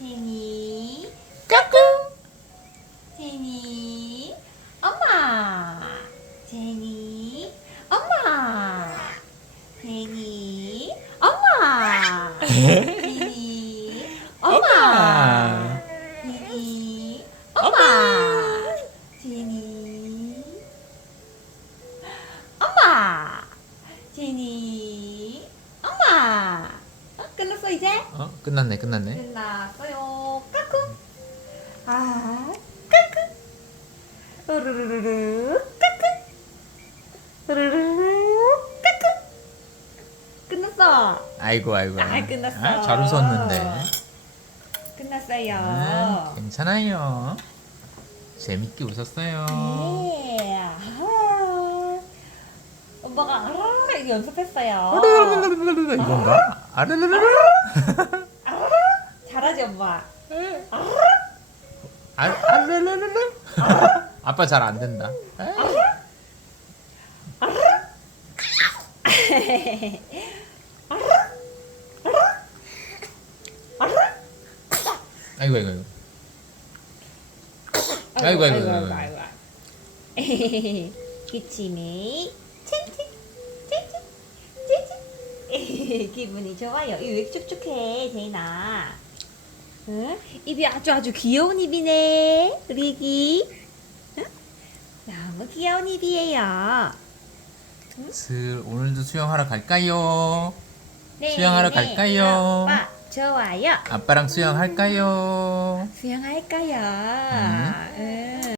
제니, 까꿍. 제니, 엄마. 제니, 엄마. 제니, 엄마. 제니, 엄마. 제니, 엄마. 이제? 어 끝났네 끝났네. 끝났어요. 까꿍. 아, 까꿍. 으르르르르, 까꿍. 으르르르, 까꿍. 끝났어. 아이고 아이고. 아, 끝났어. 아, 잘 웃었는데. 끝났어요. 음, 괜찮아요. 재밌게 웃었어요. 네. 아, 엄마가 아, 이거 연습했어요. 이건가? 아르르르르. 잘하지 엄마. 아, 아르르르르. 아빠 잘 안 된다. 아이고 아이고 아이고. 아이고, 아이고, 아이고. 아이고. 기침이 기분이 좋아요. 입이 왜 축축해, 제인아? 응? 입이 아주 아주 귀여운 입이네, 우리 애기. 응? 너무 귀여운 입이에요. 슬 오늘도 수영하러 갈까요? 네, 수영하러 네. 갈까요? 아빠, 좋아요. 아빠랑 수영할까요? 수영할까요? 음. 응.